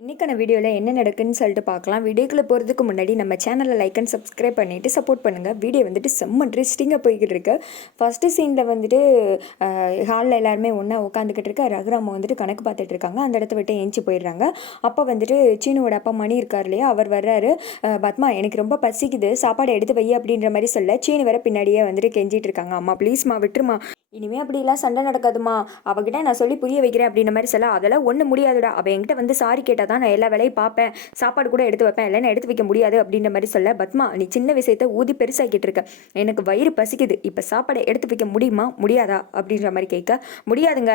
இன்றைக்கான வீடியோவில் என்ன நடக்குன்னு சொல்லிட்டு பார்க்கலாம். வீடியோக்குள்ளே போகிறதுக்கு முன்னாடி நம்ம சேனலை லைக் அண்ட் சப்ஸ்கிரைப் பண்ணிவிட்டு சப்போர்ட் பண்ணுங்கள். வீடியோ வந்துட்டு செம்ம இன்ட்ரெஸ்டிங்காக போய்கிட்டு இருக்கு. ஃபஸ்ட்டு சீனில் வந்துட்டு ஹாலில் எல்லாருமே ஒன்றா உட்காந்துக்கிட்டு இருக்க ரகுராம் வந்துட்டு கணக்கு பார்த்துட்டு இருக்காங்க. அந்த இடத்த விட்டு ஏஞ்சி போயிடுறாங்க. அப்போ வந்துட்டு சீனுவோட அப்பா மணி இருக்கார் இல்லையா, அவர் வர்றாரு. பத்மா எனக்கு ரொம்ப பசிக்குது, சாப்பாடு எடுத்து வை அப்படின்ற மாதிரி சொல்ல சீனு வேற பின்னாடியே வந்துட்டு கெஞ்சிட்டு இருக்காங்க. அம்மா ப்ளீஸ்மா விட்டுருமா, இனிமேல் அப்படிலாம் சண்டை நடக்காதுமா, அவகிட்ட நான் சொல்லி புரிய வைக்கிறேன் அப்படின்ற மாதிரி சொல்ல அதெல்லாம் ஒன்றும் முடியாதுடா, அவள் என்கிட்ட வந்து சாரி கேட்டால் தான் நான் எல்லா வேலையும் பார்ப்பேன், சாப்பாடு கூட எடுத்து வைப்பேன், இல்லைன்னா எடுத்து வைக்க முடியாது அப்படின்ற மாதிரி சொல்ல பத்மா நீ சின்ன விஷயத்த ஊதி பெருசாக்கிட்டு இருக்க, எனக்கு வயிறு பசிக்குது, இப்போ சாப்பாடை எடுத்து வைக்க முடியுமா முடியாதா அப்படின்ற மாதிரி கேட்க முடியாதுங்க,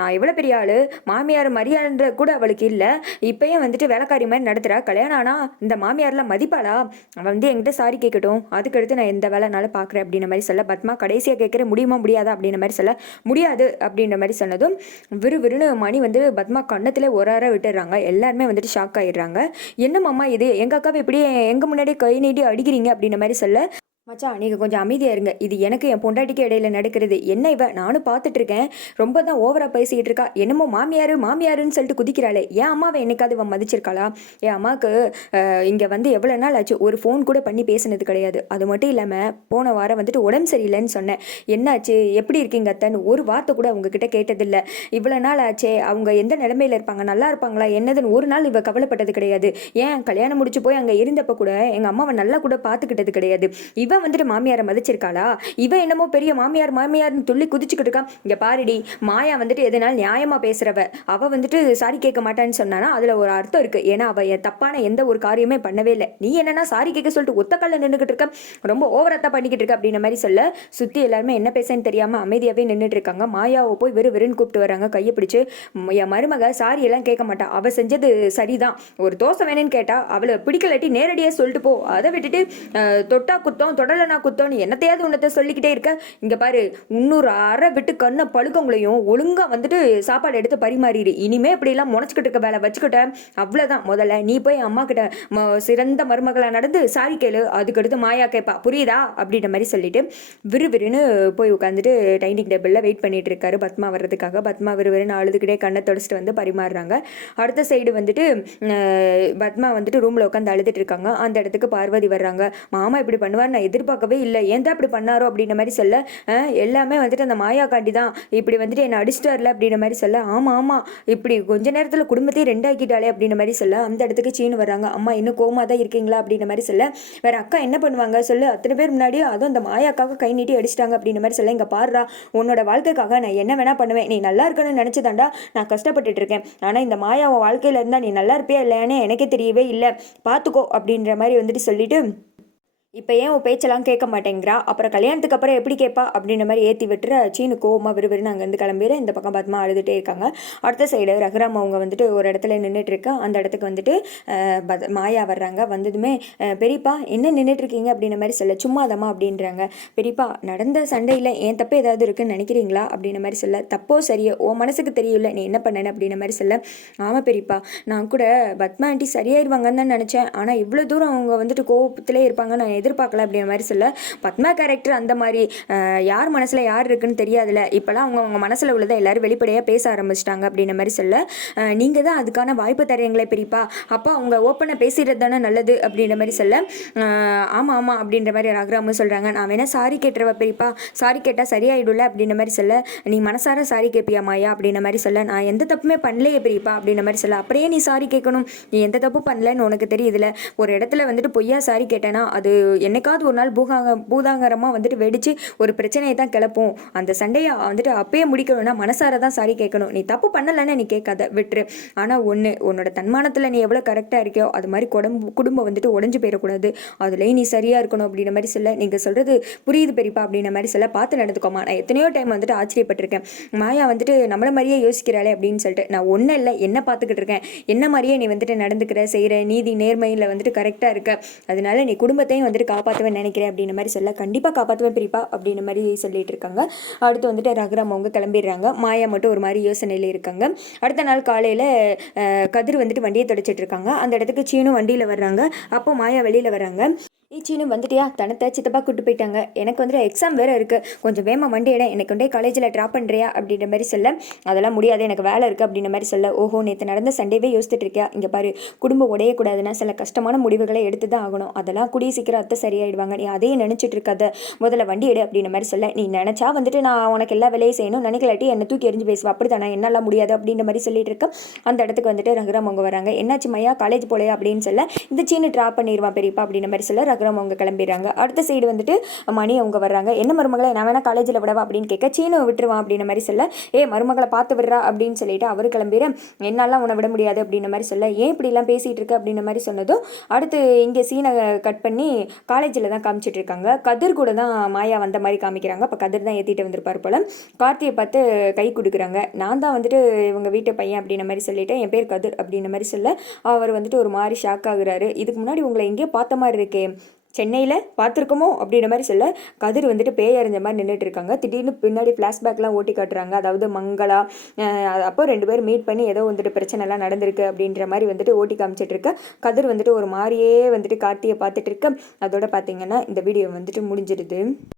நான் எவ்வளோ பெரிய ஆள், மாமியார் மரியாதை கூட அவளுக்கு இல்லை, இப்போயும் வந்துட்டு வேலைக்காரி மாதிரி நடத்துகிறா, கல்யாணம் ஆனால் இந்த மாமியார்லாம் மதிப்பாளா, அவன் வந்து என்கிட்ட சாரி கேட்கட்டும், அதுக்கடுத்து நான் எந்த வேலைனாலும் பார்க்குறேன் அப்படின்ற மாதிரி சொல்ல பத்மா கடைசியாக கேட்குற முடியுமா முடியாதா அப்படின்ற மாதிரி சொல்ல முடியாது அப்படின்ற மாதிரி சொன்னதும் விறுவிறுன்னு மணி வந்து பத்மா கண்ணத்தில் ஒரு அறை விட்டுறாங்க. எல்லாருமே வந்துட்டு ஷாக் ஆகிடுறாங்க. என்ன மாமா இது, எங்கள் அக்காவை இப்படி எங்கள் முன்னாடியே கை நீட்டி அடிக்கிறீங்க அப்படின்ற மாதிரி சொல்ல மச்சான் நீங்கள் கொஞ்சம் அமைதியாக இருங்க, இது எனக்கு என் பொண்டாட்டிக்கு இடையில நடக்கிறது, என்ன இவ நானும் பார்த்துட்டு இருக்கேன், ரொம்ப தான் ஓவராக பேசிக்கிட்டு இருக்கா, என்னமோ மாமியார் மாமியாருன்னு சொல்லிட்டு குதிக்கிறாளே, என் அம்மாவை என்னைக்காவது அவன் மதிச்சிருக்காளா, என் அம்மாவுக்கு இங்கே வந்து எவ்வளோ நாள் ஆச்சு ஒரு ஃபோன் கூட பண்ணி பேசினது கிடையாது, அது மட்டும் இல்லாமல் போன வாரம் வந்துட்டு உடம்பு சரியில்லைன்னு சொன்னேன், என்னாச்சு எப்படி இருக்கீங்க அத்தன்னு ஒரு வார்த்தை கூட அவங்கக்கிட்ட கேட்டதில்லை, இவ்வளோ நாள் ஆச்சே அவங்க எந்த நிலைமையில் இருப்பாங்க, நல்லா இருப்பாங்களா என்னதுன்னு ஒரு நாள் இவ கவலைப்பட்டது கிடையாது, ஏன் கல்யாணம் முடிச்சு போய் அங்கே இருந்தப்போ கூட எங்கள் அம்மாவை நல்லா கூட பார்த்துக்கிட்டது கிடையாது, இவன் வந்துட்டு மாமியாரை மதிச்சிருக்காளா, இவன் என்னமோ பெரிய மாமியார் மாமியார்னு துள்ளி குதிச்சுக்கிட்டு இருக்கான், இங்க பாருடி மாயா வந்துட்டு எதனால நியாயமா பேசுறவ, அவ வந்துட்டு சாரி கேட்க மாட்டான்னு சொன்னானா அதுல ஒரு அர்த்தம் இருக்கு, ஏன்னா அவ தப்பான எந்த ஒரு காரியமே பண்ணவே இல்லை, நீ என்னன்னா சாரி கேட்க சொல்லிட்டு ஒத்த கல்ல நின்றுகிட்டு இருக்க, ரொம்ப ஓவரத்தா பண்ணிக்கிட்டு இருக்க அப்படின்ற மாதிரி சொல்ல சுத்தி எல்லாருமே என்ன பேசன்னு தெரியாம அமைதியாவே நின்றுட்டு இருக்காங்க. மாயாவை போய் வெறுன்னு கூப்பிட்டு வராங்க, கையை பிடிச்சு என் மருமக சாரி எல்லாம் கேட்க மாட்டா, அவ செஞ்சது சரிதான், ஒரு தோசை வேணும்னு கேட்டா அவளை பிடிக்கலாட்டி நேரடியாக சொல்லிட்டு போ, அதை விட்டுட்டு தொட்டா குத்தம் தொடலனா குத்தம் என்னத்தையாவது உன்னத்தை சொல்லிக்கிட்டே இருக்க, இங்க பாரு இன்னொரு அரை விட்டு கண்ணை பழுக்கவங்களையும் ஒழுங்கா வந்துட்டு சாப்பாடு எடுத்து பரிமாறிடு, இனிமே இப்படி எல்லாம் முனைச்சிக்கிட்டு இருக்க வேலை வச்சுக்கிட்ட அவ்வளவுதான், முதல்ல நீ போய் அம்மா கிட்ட சிறந்த மருமகளா நடந்து சாரி கேளு, அதுக்கடுத்து மாயா கேட்பா புரியுதா அப்படின்ற மாதிரி சொல்லிட்டு விறுவிறுன்னு போய் உட்காந்துட்டு டைனிங் டேபிளில் வெயிட் பண்ணிட்டு இருக்காரு பத்மா வர்றதுக்காக. பத்மா விறுவிறுன்னு அழுதுகிட்டே கண்ணை தொடச்சிட்டு வந்து பரிமாறுறாங்க. அடுத்த சைடு வந்துட்டு பத்மா வந்துட்டு ரூம்ல உட்காந்து அழுதுட்டு இருக்காங்க. அந்த இடத்துக்கு பார்வதி வர்றாங்க. மாமா இப்படி பண்ணுவார் நான் எதிர்பார்க்கவே இல்லை, ஏன் தான் இப்படி பண்ணாரோ அப்படின்ற மாதிரி சொல்ல எல்லாமே வந்துட்டு அந்த மாயா காண்டி தான் இப்படி வந்துட்டு என்னை அடிச்சிட்டார்ல அப்படின்ற மாதிரி சொல்ல ஆமாம் இப்படி கொஞ்ச நேரத்தில் குடும்பத்தையும் ரெண்டாக்கிட்டாலே அப்படின்ற மாதிரி சொல்ல அந்த இடத்துக்கு சீனு வர்றாங்க. அம்மா இன்னும் கோமா தான் இருக்கீங்களா அப்படின்ற மாதிரி சொல்ல வேற அக்கா என்ன பண்ணுவாங்க சொல்லு, அத்தனை பேர் முன்னாடியும் அதுவும் அந்த மாயாக்காக கை நீட்டி அடிச்சிட்டாங்க அப்படின்ற மாதிரி சொல்ல இங்கே பாடுறா உன்னோட வாழ்க்கைக்காக நான் என்ன வேணா பண்ணுவேன், நீ நல்லா இருக்கணும்னு நினச்சிதாண்டா நான் கஷ்டப்பட்டுட்டு இருக்கேன், ஆனால் இந்த மாயா உன் வாழ்க்கையில் இருந்தால் நீ நல்லா இருப்பியா இல்லையானே எனக்கே தெரியவே இல்லை, பார்த்துக்கோ அப்படின்ற மாதிரி வந்துட்டு சொல்லிட்டு இப்போ ஏன் உன் பேச்செல்லாம் கேட்க மாட்டேங்கிறா, அப்புறம் கல்யாணத்துக்கு அப்புறம் எப்படி கேட்பா அப்படின்ற மாதிரி ஏற்றி விட்டுற சீனு கோவமாக விறுவிறுன்னு அங்கேருந்து கிளம்பிடு. இந்த பக்கம் பத்மா அழுதுகிட்டே இருக்காங்க. அடுத்த சைடு ரகுராம் அவங்க வந்துட்டு ஒரு இடத்துல நின்றுட்டு இருக்கா. அந்த இடத்துக்கு வந்துட்டு மாயா வர்றாங்க. வந்ததுமே பெரியப்பா என்ன நின்றுட்டுருக்கீங்க அப்படின்ற மாதிரி சொல்ல சும்மாதம்மா அப்படின்றாங்க. பெரியப்பா நடந்த சண்டையில் என் தப்பு ஏதாவது இருக்குன்னு நினைக்கிறீங்களா அப்படின்ற மாதிரி சொல்ல தப்போ சரியோ உன் மனசுக்கு தெரியல நீ என்ன பண்ணேன்னு அப்படின்ற மாதிரி சொல்ல ஆமாம் பெரியப்பா நான் கூட பத்மா ஆண்டி சரியாயிருவாங்கன்னு தான் நினச்சேன், ஆனால் இவ்வளோ தூரம் அவங்க வந்துட்டு கோவத்திலே இருப்பாங்க நான் எதிர்பார்க்கல அப்படின்ற மாதிரி சொல்ல பத்மா கேரக்டர் அந்த மாதிரி யார் மனசில் யார் இருக்குன்னு தெரியாதுல்ல, இப்போலாம் அவங்க மனசில் உள்ளதை எல்லாரும் வெளிப்படையாக பேச ஆரம்பிச்சிட்டாங்க அப்படின்ற மாதிரி சொல்ல நீங்கள் தான் அதுக்கான வாய்ப்பு தரீங்களே பெரியப்பா, அப்போ அவங்க ஓப்பனாக பேசிடுறது தானே நல்லது அப்படின்ற மாதிரி சொல்ல ஆமாம் ஆமாம் அப்படின்ற மாதிரி ரகுராமும் சொல்கிறாங்க. நான் வேணா சாரி கேட்டுருவா பெரியப்பா, சாரி கேட்டால் சரியாயிடும்ல அப்படின்ற மாதிரி சொல்ல நீ மனசார சாரி கேட்பியா மாயா அப்படின்ற மாதிரி சொல்ல நான் எந்த தப்புமே பண்ணலையே பெரியப்பா அப்படின்ற மாதிரி சொல்ல அப்படியே நீ சாரி கேட்கணும், நீ எந்த தப்பு பண்ணலன்னு உனக்கு தெரியுதுல, ஒரு இடத்துல வந்துட்டு பொய்யா சாரி கேட்டேன்னா அது என்னைக்காவது ஒரு நாள் பூதாங்கரமாக வந்துட்டு வெடிச்சு ஒரு பிரச்சனையை தான் கிளப்போம், அந்த சண்டையை வந்துட்டு அப்பயே முடிக்கணும்னா மனசார தான் சாரி கேட்கணும், நீ தப்பு பண்ணலைன்னு நீ கேட்காத விட்டுரு, ஆனால் உன்னோட தன்மானத்தில் நீ எவ்வளோ கரெக்டாக இருக்கியோ அது மாதிரி குடும்பம் வந்துட்டு உடஞ்சு போயிடக்கூடாது, அதுலேயும் நீ சரியாக இருக்கணும் அப்படின்ற மாதிரி சொல்ல நீங்கள் சொல்கிறது புரியுது பெரியப்பா அப்படின்ற மாதிரி சொல்ல பார்த்து நடந்துக்கோமா, நான் எத்தனையோ டைம் வந்துட்டு ஆச்சரியப்பட்டிருக்கேன், மாயா வந்துட்டு நம்மளை மாதிரியே யோசிக்கிறாளே அப்படின்னு சொல்லிட்டு நான் ஒன்றும் இல்லை என்ன பார்த்துக்கிட்டு இருக்கேன், என்ன மாதிரியே நீ வந்துட்டு நடந்துக்கிற செய்கிற நீதி நேர்மையில் வந்துட்டு கரெக்டாக இருக்க, அதனால நீ குடும்பத்தையும் வந்துட்டு காப்பாற்றுவேன் நினைக்கிறேன் அப்படின்ற மாதிரி சொல்ல கண்டிப்பாக காப்பாற்றுவேன் பெரியப்பா அப்படின்ற மாதிரி சொல்லிட்டு இருக்காங்க. அடுத்து வந்துட்டு ரகுராம் அவங்க கிளம்பிடுறாங்க. மாயா மட்டும் ஒரு மாதிரி யோசனையில் இருக்காங்க. அடுத்த நாள் காலையில் கதிர் வந்துட்டு வண்டியை தொடச்சிட்டு இருக்காங்க. அந்த இடத்துக்கு சீனும் வண்டியில் வர்றாங்க. அப்போ மாயா வெளியில் வர்றாங்க. சீனு வந்துட்டியா? தனத்தை சித்தப்பா கூட்டு போயிட்டாங்க. எனக்கு வந்துட்டு எக்ஸாம் வேறு இருக்குது, கொஞ்சம் வேகமாக வண்டி எடு, என்னை கொண்டே காலேஜில் ட்ராப் பண்ணுறியா அப்படின்ற மாதிரி சொல்ல, அதெல்லாம் முடியாது, எனக்கு வேலை இருக்குது அப்படின்ற மாதிரி சொல்ல, ஓஹோ நேற்று நடந்த சண்டேவே யோசிச்சுட்டு இருக்கியா? இங்கே பாரு, குடும்பம் உடையக்கூடாதுன்னா சில கஷ்டமான முடிவுகளை எடுத்து தான் ஆகணும், அதெல்லாம் கூடிய சீக்கிரம் அத்தை சரியாயிடுவாங்க, நீ அதையே நினச்சிட்டு இருக்காத, முதல்ல வண்டி எடு அப்படின்ற மாதிரி சொல்ல, நீ நினச்சா வந்துட்டு நான் உனக்கு எல்லா வேலையும் செய்யணும், நினைக்கலாட்டி என்னை தூக்கி எறிஞ்சு பேசுவா, அப்படி தானே, என்னால் முடியாது அப்படின்ற மாதிரி சொல்லிட்டு இருக்க. அந்த இடத்துக்கு வந்துட்டு ரகுராம் அவங்க வராங்க. என்னாச்சு மையா, காலேஜ் போலையா அப்படின்னு சொல்ல, இந்த சீனு ட்ராப் பண்ணிடுவான் பெரியப்பா அப்படின்ற மாதிரி சொல்ல, ரகுராம் அவங்க கிளம்பிடுறாங்க. அடுத்த சைடு வந்துட்டு மணி அவங்க வர்றாங்க. என்ன மருமகளை, நான் வேணா காலேஜில் விடவா அப்படின்னு கேட்க, சீனு விட்டுருவான் அப்படின்ற மாதிரி சொல்ல, மருமகளை பார்த்து விடுறா அப்படின்னு சொல்லிட்டு அவர் கிளம்பிட, என்னாலாம் உன்னை விட முடியாது அப்படின்ற மாதிரி சொல்ல, ஏன் இப்படிலாம் பேசிகிட்டு இருக்கு அப்படின்ற மாதிரி சொன்னதும் அடுத்து இங்கே சீனை கட் பண்ணி காலேஜில் தான் காமிச்சிட்டு இருக்காங்க. கதிர் கூட தான் மாயா வந்த மாதிரி காமிக்கிறாங்க. அப்போ கதிர் தான் ஏற்றிட்டு வந்திருப்பார் போல. கார்த்தியை பார்த்து கை கொடுக்குறாங்க. நான் தான் வந்துட்டு இவங்க வீட்டு பையன் அப்படின்ற மாதிரி சொல்லிட்டு, என் பேர் கதிர் அப்படின்ற மாதிரி சொல்ல, அவர் வந்துட்டு ஒரு மாதிரி ஷாக் ஆகுறாரு. இதுக்கு முன்னாடி உங்களை எங்கேயோ பார்த்த மாதிரி இருக்கே, சென்னையில் பார்த்துருக்கோமோ அப்படின்ற மாதிரி சொல்ல, கதிர் வந்துட்டு பேய் அறிஞ்ச மாதிரி நின்றுட்டு இருக்காங்க. திடீர்னு பின்னாடி ஃப்ளாஷ்பேக்லாம் ஓட்டி காட்டுறாங்க. அதாவது மங்களா அப்போ 2 பேரும் மீட் பண்ணி ஏதோ வந்துட்டு பிரச்சனைலாம் நடந்திருக்கு அப்படின்ற மாதிரி வந்துட்டு ஓட்டி காமிச்சிட்டு இருக்க. கதிர் வந்துட்டு ஒரு மாதிரியே வந்துட்டு கார்த்தியை பார்த்துட்டு இருக்க. அதோட பார்த்தீங்கன்னா இந்த வீடியோ வந்துட்டு முடிஞ்சிடுது.